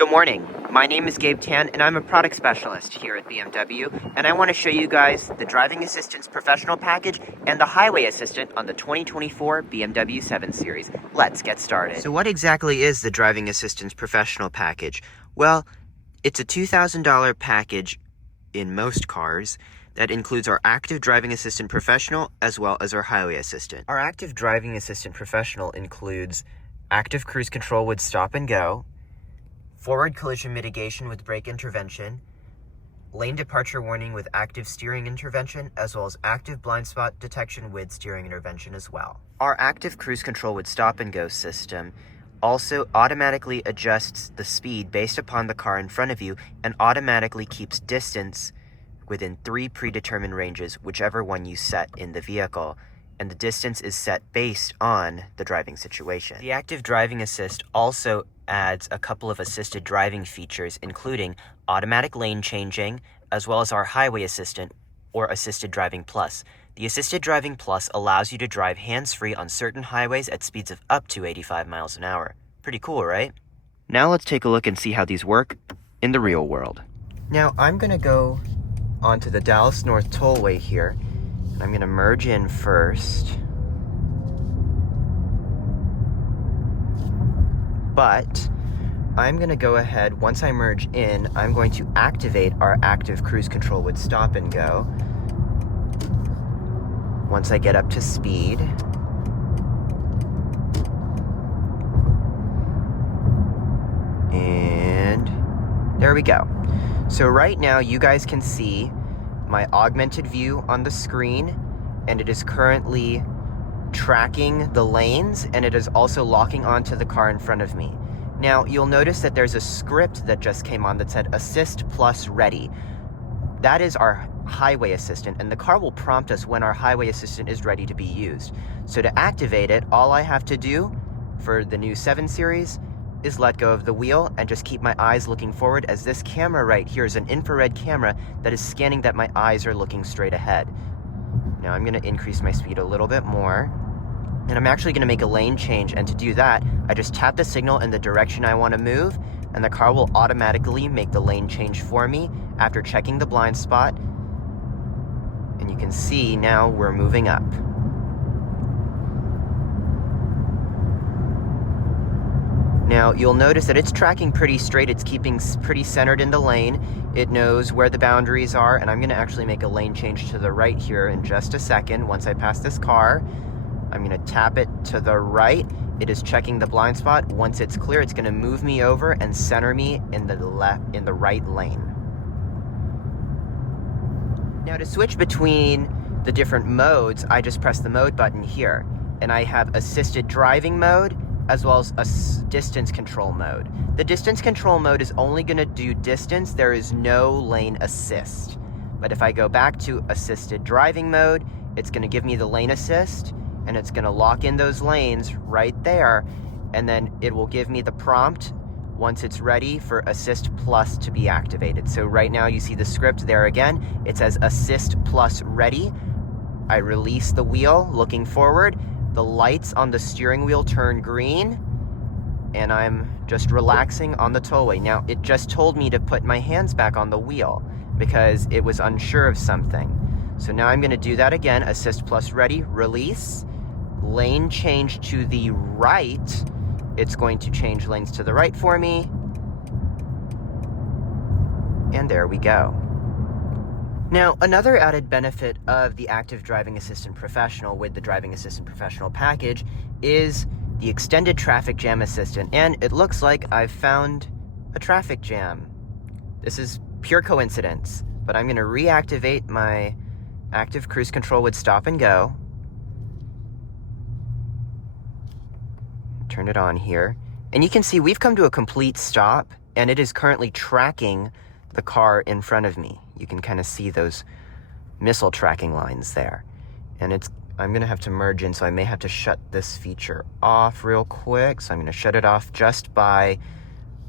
Good morning. My name is Gabe Tan, and I'm a product specialist here at BMW, and I want to show you guys the Driving Assistance Professional Package and the Highway Assistant on the 2024 BMW 7 Series. Let's get started. So what exactly is the Driving Assistance Professional Package? Well, it's a $2,000 package in most cars that includes our Active Driving Assistant Professional as well as our Highway Assistant. Our Active Driving Assistant Professional includes active cruise control with Stop and Go, forward collision mitigation with brake intervention, lane departure warning with active steering intervention, as well as active blind spot detection with steering intervention as well. Our active cruise control with Stop and Go system also automatically adjusts the speed based upon the car in front of you and automatically keeps distance within 3 predetermined ranges, whichever one you set in the vehicle. And the distance is set based on the driving situation. The Active Driving Assist also adds a couple of assisted driving features, including automatic lane changing, as well as our Highway Assistant, or Assisted Driving Plus. The Assisted Driving Plus allows you to drive hands-free on certain highways at speeds of up to 85 miles an hour. Pretty cool, right? Now let's take a look and see how these work in the real world. Now I'm gonna go onto the Dallas North Tollway here. I'm going to merge in first. But I'm going to go ahead, once I merge in, I'm going to activate our active cruise control with Stop and Go. Once I get up to speed. And there we go. So right now you guys can see my augmented view on the screen, and it is currently tracking the lanes, and it is also locking onto the car in front of me. Now, you'll notice that there's a script that just came on that said Assist Plus Ready. That is our Highway Assistant, and the car will prompt us when our Highway Assistant is ready to be used. So to activate it, all I have to do for the new 7 Series is let go of the wheel and just keep my eyes looking forward, as this camera right here is an infrared camera that is scanning that my eyes are looking straight ahead. Now I'm going to increase my speed a little bit more, and I'm actually going to make a lane change, and to do that I just tap the signal in the direction I want to move, and the car will automatically make the lane change for me after checking the blind spot. And you can see now we're moving up. Now, you'll notice that it's tracking pretty straight. It's keeping pretty centered in the lane. It knows where the boundaries are, and I'm going to actually make a lane change to the right here in just a second. Once I pass this car, I'm going to tap it to the right. It is checking the blind spot. Once it's clear, it's going to move me over and center me in the right lane. Now, to switch between the different modes, I just press the mode button here, and I have assisted driving mode, as well as a distance control mode. The distance control mode is only going to do distance. There is no lane assist. But if I go back to assisted driving mode, it's going to give me the lane assist, and it's going to lock in those lanes right there, and then it will give me the prompt once it's ready for Assist Plus to be activated. So right now you see the script there again. It says Assist Plus Ready. I release the wheel, looking forward. The lights on the steering wheel turn green, and I'm just relaxing on the tollway. Now, it just told me to put my hands back on the wheel because it was unsure of something. So now I'm going to do that again. Assist Plus Ready, release, lane change to the right. It's going to change lanes to the right for me. And there we go. Now, another added benefit of the Active Driving Assistant Professional with the Driving Assistant Professional package is the Extended Traffic Jam Assistant, and it looks like I've found a traffic jam. This is pure coincidence, but I'm going to reactivate my Active Cruise Control with Stop and Go. Turn it on here, and you can see we've come to a complete stop, and it is currently tracking the car in front of me. You can kind of see those missile tracking lines there. And I'm going to have to merge in, so I may have to shut this feature off real quick. So I'm going to shut it off just by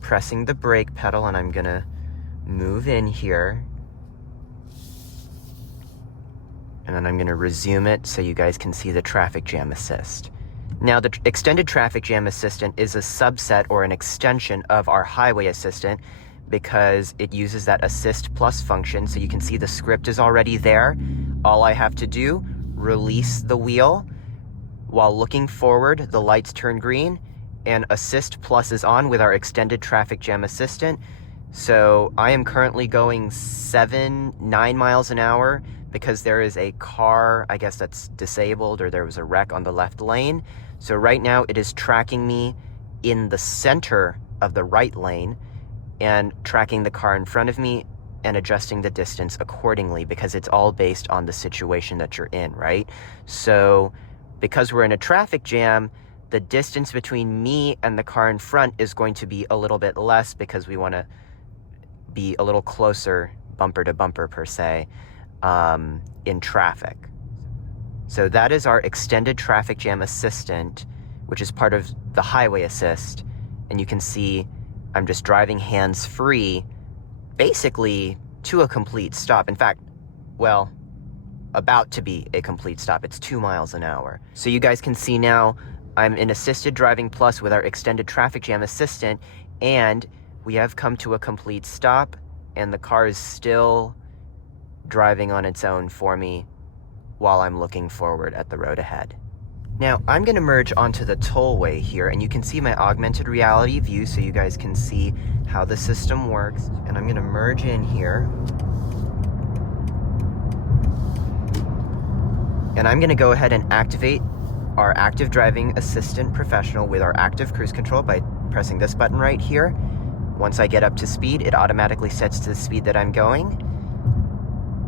pressing the brake pedal, and I'm going to move in here. And then I'm going to resume it so you guys can see the traffic jam assist. Now, the extended traffic jam assistant is a subset or an extension of our highway assistant because it uses that assist plus function. So you can see the script is already there. All I have to do, release the wheel. While looking forward, the lights turn green and assist plus is on with our extended traffic jam assistant. So I am currently going 9 miles an hour because there is a car, I guess that's disabled, or there was a wreck on the left lane. So right now it is tracking me in the center of the right lane and tracking the car in front of me and adjusting the distance accordingly because it's all based on the situation that you're in, right? So because we're in a traffic jam, the distance between me and the car in front is going to be a little bit less because we want to be a little closer, bumper to bumper per se, in traffic. So that is our extended traffic jam assistant, which is part of the highway assist. And you can see I'm just driving hands-free, basically to a complete stop. In fact, well, about to be a complete stop. It's 2 miles an hour. So you guys can see now I'm in assisted driving plus with our extended traffic jam assistant, and we have come to a complete stop, and the car is still driving on its own for me while I'm looking forward at the road ahead. Now, I'm going to merge onto the tollway here, and you can see my augmented reality view so you guys can see how the system works. And I'm going to merge in here. And I'm going to go ahead and activate our active driving assistant professional with our active cruise control by pressing this button right here. Once I get up to speed, it automatically sets to the speed that I'm going.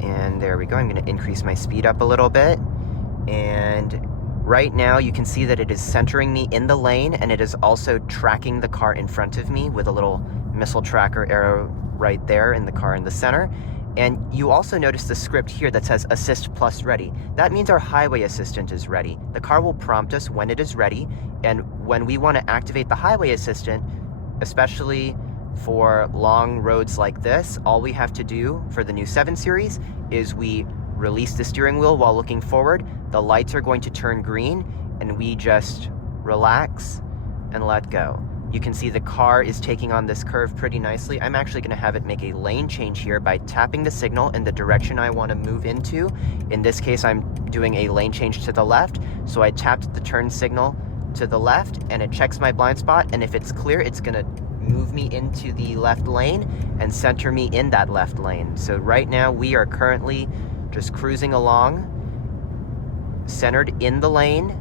And there we go. I'm going to increase my speed up a little bit. And right now you can see that it is centering me in the lane, and it is also tracking the car in front of me with a little missile tracker arrow right there in the car in the center. And you also notice the script here that says assist plus ready. That means our highway assistant is ready. The car will prompt us when it is ready. And when we want to activate the highway assistant, especially for long roads like this, all we have to do for the new 7 Series is we release the steering wheel while looking forward. The lights are going to turn green, and we just relax and let go. You can see the car is taking on this curve pretty nicely. I'm actually going to have it make a lane change here by tapping the signal in the direction I want to move into. In this case, I'm doing a lane change to the left, so I tapped the turn signal to the left, and it checks my blind spot, and if it's clear, it's going to move me into the left lane and center me in that left lane. So right now we are currently just cruising along, centered in the lane,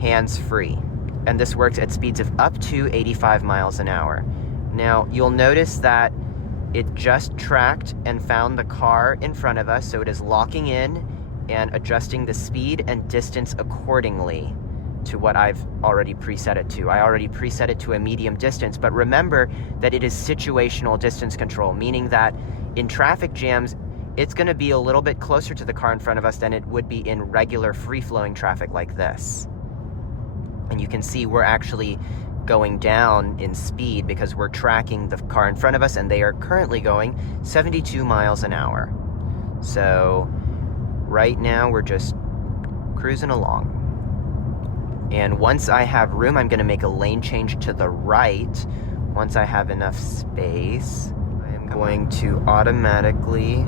hands-free. And this works at speeds of up to 85 miles an hour. Now, you'll notice that it just tracked and found the car in front of us, so it is locking in and adjusting the speed and distance accordingly to what I've already preset it to. I already preset it to a medium distance, but remember that it is situational distance control, meaning that in traffic jams, it's going to be a little bit closer to the car in front of us than it would be in regular free-flowing traffic like this. And you can see we're actually going down in speed because we're tracking the car in front of us, and they are currently going 72 miles an hour. So right now we're just cruising along. And once I have room, I'm going to make a lane change to the right. Once I have enough space, I am going to automatically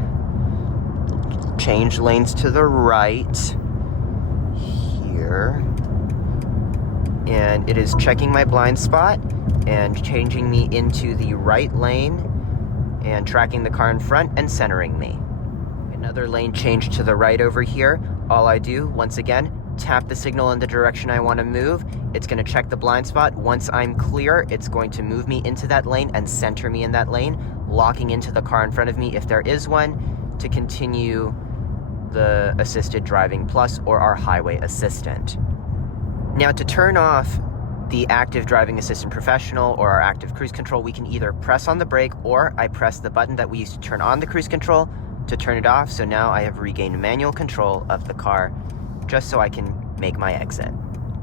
change lanes to the right here. And it is checking my blind spot and changing me into the right lane and tracking the car in front and centering me. Another lane change to the right over here. All I do, once again, tap the signal in the direction I want to move. It's going to check the blind spot. Once I'm clear, it's going to move me into that lane and center me in that lane, locking into the car in front of me if there is one, to continue the assisted driving plus or our highway assistant. Now, to turn off the active driving assistant professional or our active cruise control, we can either press on the brake, or I press the button that we used to turn on the cruise control to turn it off. So now I have regained manual control of the car just so I can make my exit.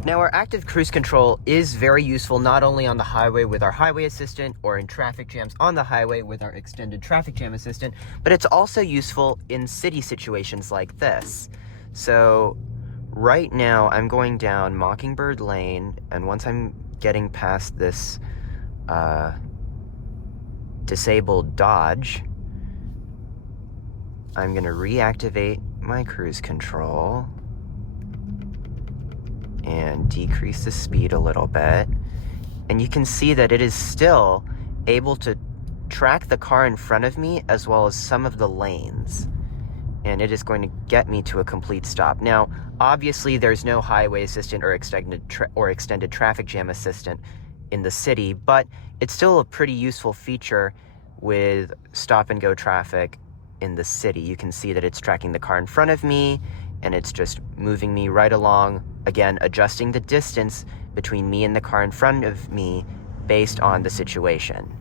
Now, our active cruise control is very useful not only on the highway with our highway assistant or in traffic jams on the highway with our extended traffic jam assistant, but it's also useful in city situations like this. So Right now, I'm going down Mockingbird Lane, and once I'm getting past this disabled Dodge, I'm going to reactivate my cruise control and decrease the speed a little bit. And you can see that it is still able to track the car in front of me as well as some of the lanes. And it is going to get me to a complete stop. Now, obviously, there's no highway assistant or extended traffic jam assistant in the city, but it's still a pretty useful feature with stop-and-go traffic in the city. You can see that it's tracking the car in front of me, and it's just moving me right along, again, adjusting the distance between me and the car in front of me based on the situation.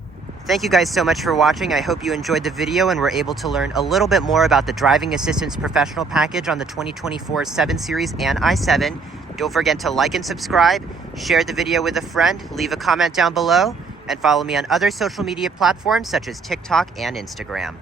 Thank you guys so much for watching. I hope you enjoyed the video and were able to learn a little bit more about the Driving Assistance Professional Package on the 2024 7 Series and i7. Don't forget to like and subscribe, share the video with a friend, leave a comment down below, and follow me on other social media platforms such as TikTok and Instagram.